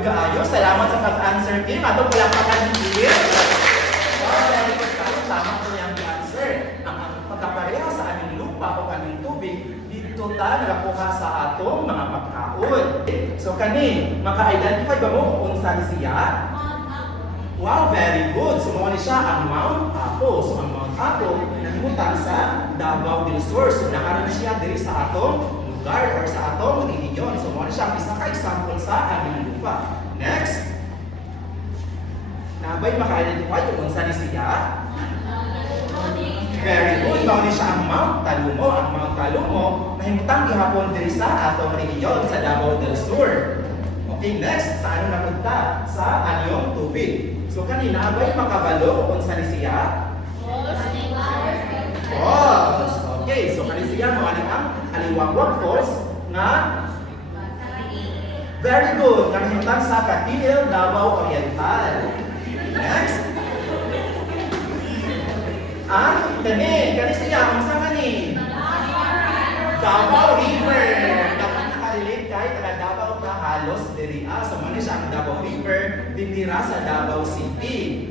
good kaayo. Salamat sa pag-answer team. Ato palakpakan si Jill. Wow, very good kaayo. Tama po yung answer. Ang pagkapareha sa aming lupa o aming tubig, dito ta nakakuha sa atong mga pagkaon. So kani, maka-identify ba mo kung saan siya? Wow, very good. So mawali siya ang Mount Apo. So ang Mount Apo, nahimutan sa Davao del Sur. So nakaroon na siya diri sa atong lugar or sa atong religion. So mawali siya ang isa ka-example sa aming lupa. Next. Nabay maka-identify kung saan siya? Very good. Mawali siya ang Mount Talumo. Ang Mount Talumo, nahimutang gihapon diri sa atong religion sa Davao del Sur. Okay, next. Sa ano napunta? Sa anyong tubig. So kanina, abay makabalo kung saan siya? Falls. Okay, so kanina siya mga ang Aliwagwag Falls nga very good. Kanina sa Katil, Davao Oriental. Next. Kani siya, ang saan kani? Davao River. Dapat nakarelate kahit na Davao na halos diri. So muna siya ang Davao River, ditira sa Davao City.